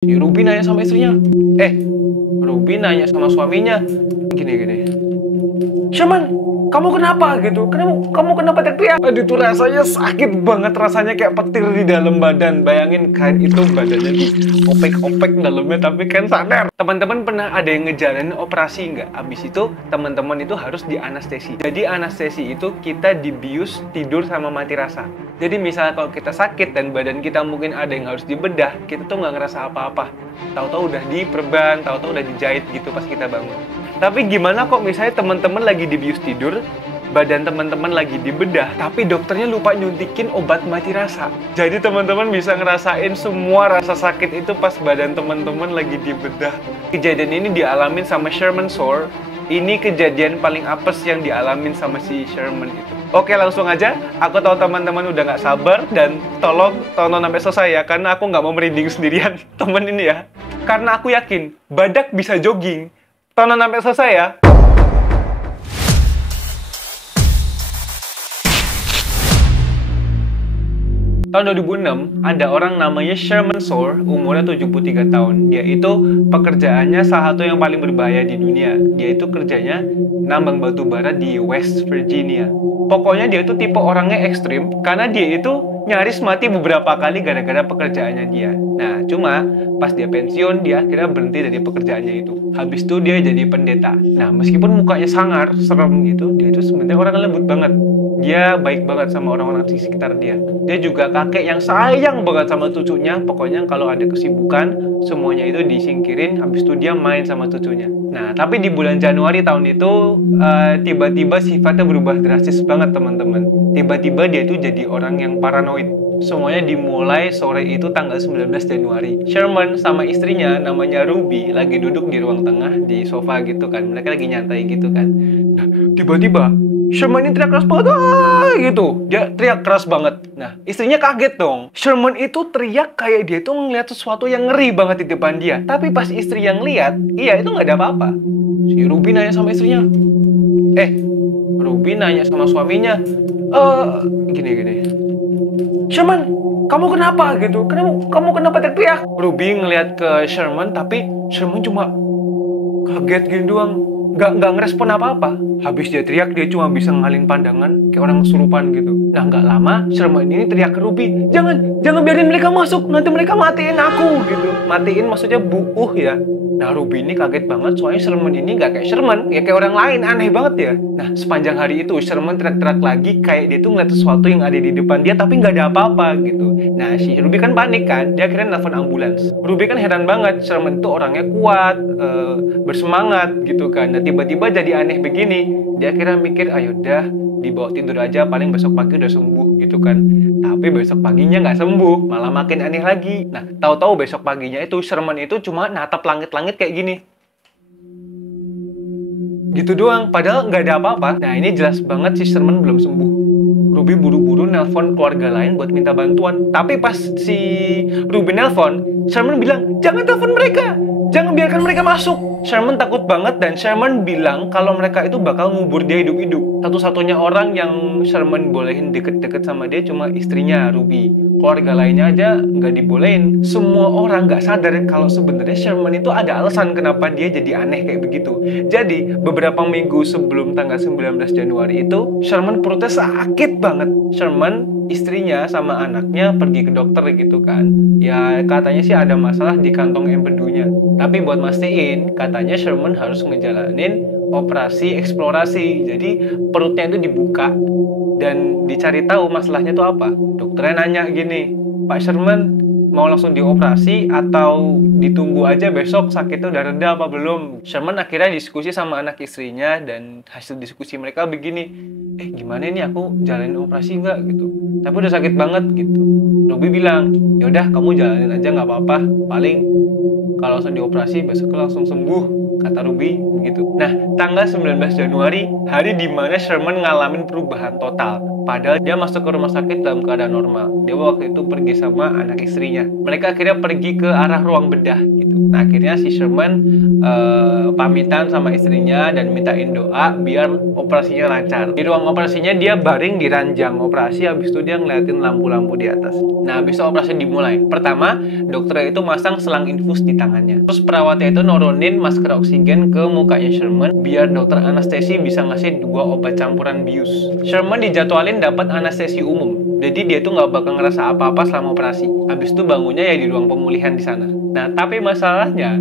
Si Ruby nanya sama istrinya. Ruby nanya sama suaminya. Gini. Sherman, kamu kenapa gitu? Kamu kenapa teriak-teriak? Aduh, itu rasanya sakit banget, rasanya kayak petir di dalam badan. Bayangin kain itu badannya di opek-opek dalamnya, tapi kan sadar. Teman-teman pernah ada yang ngejalanin operasi nggak? Abis itu teman-teman itu harus di anestesi. Jadi anestesi itu kita dibius tidur sama mati rasa. Jadi misalnya kalau kita sakit dan badan kita mungkin ada yang harus dibedah, kita tuh nggak ngerasa apa-apa. Tahu-tahu udah diperban, tahu-tahu udah dijahit gitu pas kita bangun. Tapi gimana kok misalnya teman-teman lagi dibius tidur, badan teman-teman lagi dibedah, tapi dokternya lupa nyuntikin obat mati rasa. Jadi teman-teman bisa ngerasain semua rasa sakit itu pas badan teman-teman lagi dibedah. Kejadian ini dialamin sama Sherman Shore. Ini kejadian paling apes yang dialamin sama si Sherman itu. Oke, langsung aja. Aku tahu teman-teman udah nggak sabar dan tolong tonton sampai selesai ya, karena aku nggak mau merinding sendirian temen ini ya. Karena aku yakin badak bisa jogging. Tonton sampai selesai ya. Tahun 2006, ada orang namanya Sherman Shore, umurnya 73 tahun. Dia itu pekerjaannya salah satu yang paling berbahaya di dunia. Dia itu kerjanya nambang batu bara di West Virginia. Pokoknya dia itu tipe orangnya ekstrim, karena dia itu nyaris mati beberapa kali gara-gara pekerjaannya dia. Nah, cuma pas dia pensiun, dia akhirnya berhenti dari pekerjaannya itu. Habis itu dia jadi pendeta. Nah, meskipun mukanya sangar, serem gitu, dia itu sebenarnya orang lembut banget. Dia baik banget sama orang-orang di sekitar dia. Dia juga kakek yang sayang banget sama cucunya. Pokoknya kalau ada kesibukan, semuanya itu disingkirin. Habis itu dia main sama cucunya. Nah, tapi di bulan Januari tahun itu, tiba-tiba sifatnya berubah drastis banget, teman-teman. Tiba-tiba dia itu jadi orang yang paranoid. Semuanya dimulai sore itu tanggal 19 Januari. Sherman sama istrinya namanya Ruby lagi duduk di ruang tengah di sofa gitu kan. Mereka lagi nyantai gitu kan. Nah, tiba-tiba Sherman ini teriak keras banget, gitu. Dia teriak keras banget. Nah, istrinya kaget dong. Sherman itu teriak kayak dia tuh ngeliat sesuatu yang ngeri banget di depan dia. Tapi pas istri yang lihat, iya itu nggak ada apa-apa. Si Ruby nanya sama istrinya. Ruby nanya sama suaminya. Gini. Sherman, kamu kenapa gitu? Kamu kenapa teriak? Ruby ngeliat ke Sherman, tapi Sherman cuma kaget gini doang. Nggak ngerespon apa-apa. Habis dia teriak, dia cuma bisa ngalin pandangan kayak orang kesurupan gitu. Nah, nggak lama Sherman ini teriak ke Ruby, jangan biarin mereka masuk, nanti mereka matiin aku gitu. Matiin maksudnya buuh ya. Nah, Ruby ini kaget banget, soalnya Sherman ini nggak kayak Sherman, ya kayak orang lain, aneh banget ya. Nah, sepanjang hari itu Sherman teriak-teriak lagi kayak dia tuh ngeliat sesuatu yang ada di depan dia, tapi nggak ada apa-apa gitu. Nah, si Ruby kan panik kan, dia akhirnya nelfon ambulans. Ruby kan heran banget, Sherman itu orangnya kuat, bersemangat gitu kan. Nah, tiba-tiba jadi aneh begini. Dia akhirnya mikir, ayo dah dibawa tidur aja, paling besok pagi udah sembuh gitu kan. Tapi besok paginya nggak sembuh, malah makin aneh lagi. Nah, tahu-tahu besok paginya itu Sherman itu cuma natap langit-langit kayak gini. Gitu doang, padahal nggak ada apa-apa. Nah, ini jelas banget si Sherman belum sembuh. Ruby buru-buru nelpon keluarga lain buat minta bantuan. Tapi pas si Ruby nelpon, Sherman bilang, jangan telepon mereka, jangan biarkan mereka masuk. Sherman takut banget dan Sherman bilang kalau mereka itu bakal ngubur dia hidup-hidup. Satu-satunya orang yang Sherman bolehin deket-deket sama dia cuma istrinya, Ruby. Keluarga lainnya aja nggak dibolehin. Semua orang nggak sadar kalau sebenarnya Sherman itu ada alasan kenapa dia jadi aneh kayak begitu. Jadi, beberapa minggu sebelum tanggal 19 Januari itu, Sherman perutnya sakit banget. Sherman, istrinya sama anaknya pergi ke dokter gitu kan. Ya, katanya sih ada masalah di kantong empedunya. Tapi buat mastiin, katanya Sherman harus ngejalanin operasi eksplorasi. Jadi perutnya itu dibuka dan dicari tahu masalahnya itu apa. Dokternya nanya gini, Pak Sherman mau langsung dioperasi atau ditunggu aja besok sakitnya udah reda apa belum? Sherman akhirnya diskusi sama anak istrinya dan hasil diskusi mereka begini, gimana ini aku jalanin operasi nggak gitu? Tapi udah sakit banget gitu. Ruby bilang, yaudah kamu jalanin aja nggak apa-apa, paling kalau langsung dioperasi besok langsung sembuh, kata Ruby begitu. Nah, tanggal 19 Januari, hari dimana Sherman ngalamin perubahan total. Padahal dia masuk ke rumah sakit dalam keadaan normal. Dia waktu itu pergi sama anak istrinya. Mereka akhirnya pergi ke arah ruang bedah gitu. Nah akhirnya si Sherman pamitan sama istrinya dan mintain doa biar operasinya lancar. Di ruang operasinya dia baring di ranjang operasi, habis itu dia ngeliatin lampu-lampu di atas. Nah habis itu operasi dimulai. Pertama dokternya itu masang selang infus di tangannya. Terus perawatnya itu nurunin masker oksigen ke mukanya Sherman biar dokter anestesi bisa ngasih 2 obat campuran bius. Sherman dijadwalin dapat anestesi umum, jadi dia tuh nggak bakal ngerasa apa-apa selama operasi. Habis itu bangunnya ya di ruang pemulihan di sana. Nah tapi masalahnya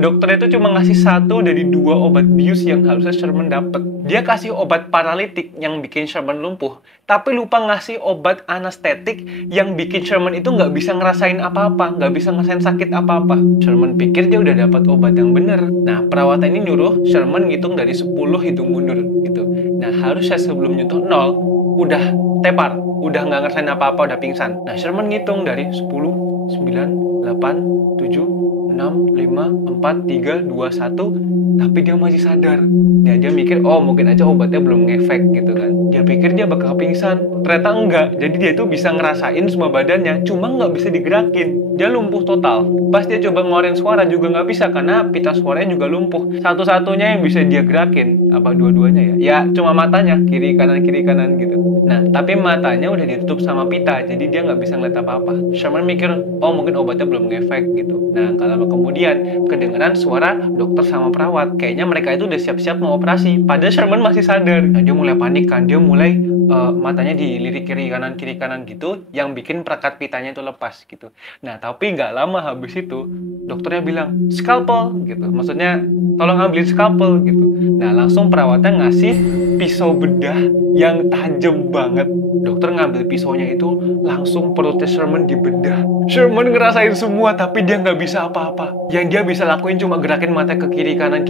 dokter itu cuma ngasih 1 dari 2 obat bius yang harusnya Sherman dapat. Dia kasih obat paralitik yang bikin Sherman lumpuh, tapi lupa ngasih obat anestetik yang bikin Sherman itu nggak bisa ngerasain apa-apa, nggak bisa ngerasain sakit apa-apa. Sherman pikir dia udah dapat obat yang bener. Nah perawat ini nyuruh Sherman ngitung dari 10 hitung mundur gitu. Nah harusnya sebelum nyentuh 0 udah tepar, udah nggak ngerasain apa-apa, udah pingsan. Nah Sherman ngitung dari 10, 9, 8, 7, 6, 5, 4, 3, 2, 1, tapi dia masih sadar. Dia mikir, oh mungkin aja obatnya belum ngefek gitu kan. Dia pikir dia bakal pingsan, ternyata enggak. Jadi dia tuh bisa ngerasain semua badannya, cuma nggak bisa digerakin. Dia lumpuh total. Pas dia coba ngeluarin suara juga nggak bisa, karena pita suaranya juga lumpuh. Satu-satunya yang bisa dia gerakin, apa dua-duanya ya? Ya cuma matanya, kiri kanan gitu. Nah, tapi matanya udah ditutup sama pita, jadi dia nggak bisa ngeliat apa-apa. Sherman mikir, oh mungkin obatnya belum ngefek gitu. Nah, nggak lama kemudian, kedengeran suara dokter sama perawat. Kayaknya mereka itu udah siap-siap mau operasi. Padahal Sherman masih sadar. Nah, dia mulai panik kan, dia mulai matanya dilirik kiri kanan gitu, yang bikin perekat pitanya itu lepas gitu. Nah, tapi nggak lama habis itu, dokternya bilang, scalpel gitu. Maksudnya, tolong ambilin scalpel gitu. Nah, langsung perawatnya ngasih pisau bedah yang tajam banget. Dokter ngambil pisaunya itu, langsung perutnya Sherman dibedah. Sherman ngerasain semua, tapi dia nggak bisa apa-apa. Yang dia bisa lakuin cuma gerakin mata ke kiri kanan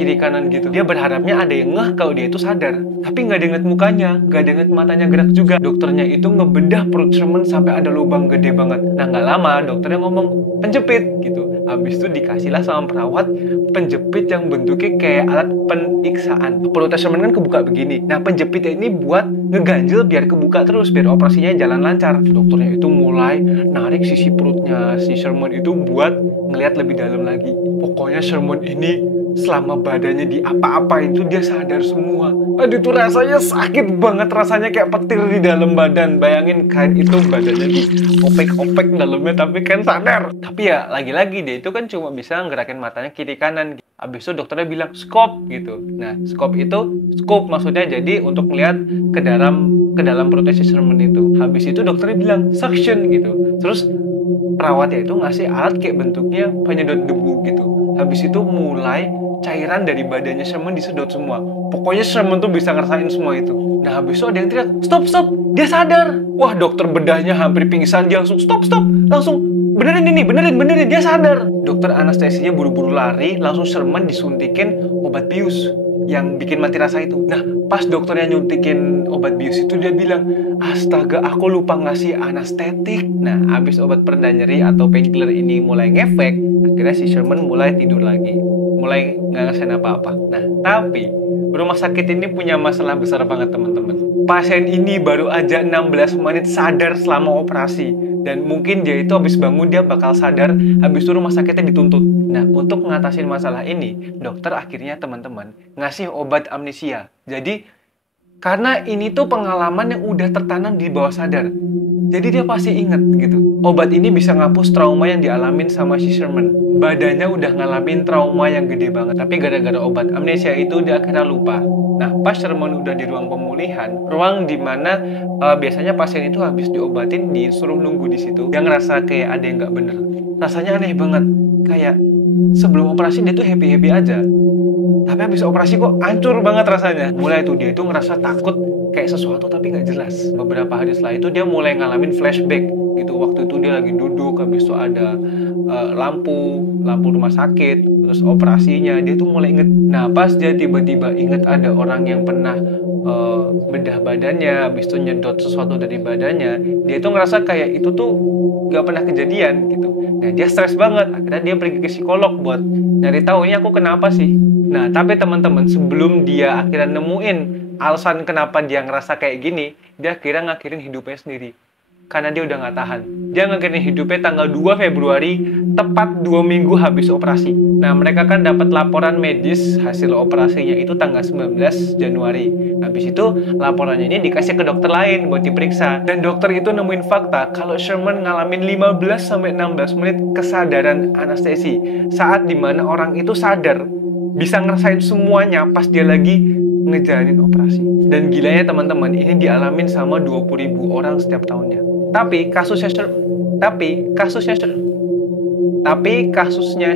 gitu. Dia berharapnya ada yang ngeh kalau dia itu sadar. Tapi nggak ada yang ngeliat mukanya, nggak ada yang ngeliat matanya gerak juga. Dokternya itu ngebedah perut Sherman sampai ada lubang gede banget. Nah nggak lama dokternya ngomong penjepit gitu. Habis itu dikasihlah sama perawat penjepit yang bentuknya kayak alat peniksaan. Perut Sherman kan kebuka begini. Nah penjepitnya ini buat ngeganjel biar kebuka terus, biar operasinya jalan lancar. Dokternya itu mulai narik sisi perutnya si Sherman itu buat ngelihat lebih dalam lagi. Pokoknya Sherman ini selama badannya di apa-apa itu dia sadar semua. Aduh itu rasanya sakit banget, rasanya kayak petir di dalam badan. Bayangin kain itu badannya di opek-opek dalamnya tapi kan sadar. Tapi ya lagi-lagi dia itu kan cuma bisa ngerakin matanya kiri kanan. Abis itu dokternya bilang scope gitu. Nah scope itu, scope maksudnya jadi untuk lihat ke dalam perutnya si Sherman itu. Habis itu dokternya bilang suction gitu. Terus perawatnya itu ngasih alat kayak bentuknya penyedot debu gitu. Habis itu mulai cairan dari badannya Sherman disedot semua. Pokoknya Sherman tuh bisa ngerasain semua itu. Nah habis itu ada yang teriak, stop, dia sadar. Wah dokter bedahnya hampir pingsan, dia langsung stop, langsung benerin ini, benerin, dia sadar. Dokter anestesinya buru-buru lari, langsung Sherman disuntikin obat bius yang bikin mati rasa itu. Nah pas dokternya nyuntikin obat bius itu dia bilang, astaga aku lupa ngasih anestetik. Nah habis obat pereda nyeri atau painkiller ini mulai ngefek, akhirnya si Sherman mulai tidur lagi, mulai nggak ngerasain apa-apa. Nah tapi rumah sakit ini punya masalah besar banget teman-teman. Pasien ini baru aja 16 menit sadar selama operasi. Dan mungkin dia itu habis bangun dia bakal sadar, habis itu rumah sakitnya dituntut. Nah untuk ngatasin masalah ini, dokter akhirnya teman-teman ngasih obat amnesia. Jadi karena ini tuh pengalaman yang udah tertanam di bawah sadar, jadi dia pasti inget gitu. Obat ini bisa ngapus trauma yang dialamin sama si Sherman. Badannya udah ngalamin trauma yang gede banget, tapi gara-gara obat amnesia itu dia akhirnya lupa. Nah pas Sherman udah di ruang pemulihan, ruang dimana biasanya pasien itu habis diobatin disuruh nunggu di situ, dia ngerasa kayak ada yang nggak bener. Rasanya aneh banget, kayak sebelum operasi dia tuh happy-happy aja, tapi habis operasi kok hancur banget rasanya. Mulai tuh dia itu ngerasa takut kayak sesuatu tapi nggak jelas. Beberapa hari setelah itu dia mulai ngalamin flashback gitu. Waktu itu dia lagi duduk, habis itu ada lampu rumah sakit, terus operasinya, dia tuh mulai inget. Nah pas dia tiba-tiba inget ada orang yang pernah bedah badannya, habis itu nyedot sesuatu dari badannya, dia tuh ngerasa kayak itu tuh gak pernah kejadian gitu. Nah dia stres banget, akhirnya dia pergi ke psikolog buat nyari tahu ini aku kenapa sih. Nah tapi teman-teman sebelum dia akhirnya nemuin alasan kenapa dia ngerasa kayak gini, dia kira ngakhirin hidupnya sendiri. Karena dia udah nggak tahan. Dia ngakhirin hidupnya tanggal 2 Februari, tepat 2 minggu habis operasi. Nah, mereka kan dapat laporan medis hasil operasinya itu tanggal 19 Januari. Habis itu, laporannya ini dikasih ke dokter lain buat diperiksa. Dan dokter itu nemuin fakta kalau Sherman ngalamin 15-16 menit kesadaran anestesi. Saat dimana orang itu sadar, bisa ngerasain semuanya pas dia lagi ngejalanin operasi. Dan gilanya teman-teman, ini dialamin sama 20.000 orang setiap tahunnya. Tapi kasusnya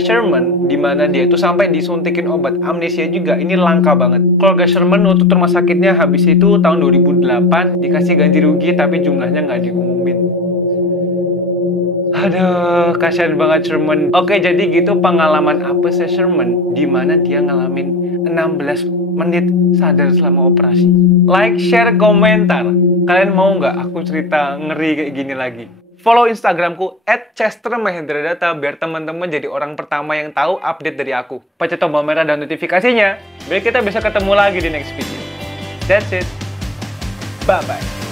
Sherman, di mana dia itu sampai disuntikin obat amnesia juga, ini langka banget. Keluarga Sherman nutup rumah sakitnya habis itu tahun 2008, dikasih ganti rugi tapi jumlahnya nggak diumumin. Aduh, kasihan banget Sherman. Oke, jadi gitu pengalaman apa sih Sherman, di mana dia ngalamin 16 menit sadar selama operasi. Like, share, komentar. Kalian mau nggak aku cerita ngeri kayak gini lagi? Follow Instagramku @chestermahendradata biar teman-teman jadi orang pertama yang tahu update dari aku. Pencet tombol merah dan notifikasinya biar kita bisa ketemu lagi di next video. That's it. Bye-bye.